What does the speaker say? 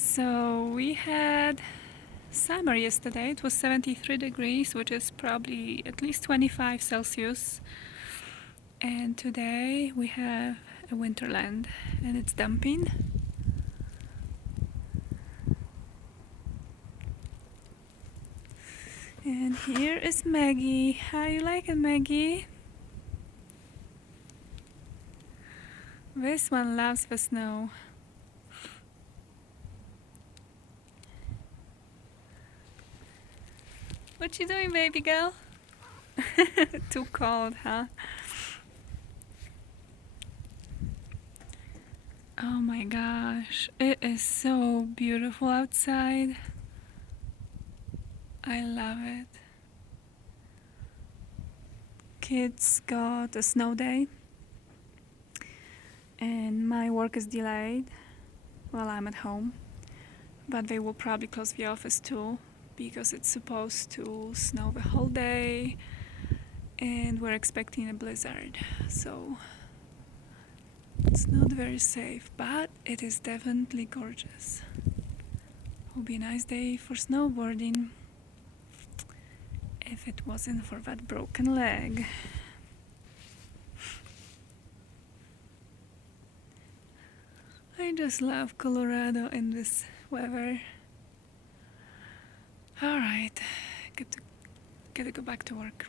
So we had summer yesterday. It was 73 degrees, which is probably at least 25 Celsius. And today we have a winterland and it's dumping. And here is Maggie. How you like it, Maggie? This one loves the snow. What you doing, baby girl? Too cold, huh? Oh my gosh, it is so beautiful outside. I love it. Kids got a snow day and my work is delayed while I'm at home, but they will probably close the office too because it's supposed to snow the whole day and we're expecting a blizzard, so it's not very safe, but it is definitely gorgeous. Will be a nice day for snowboarding if it wasn't for that broken leg. I just love Colorado in this weather. Alright, get to go back to work.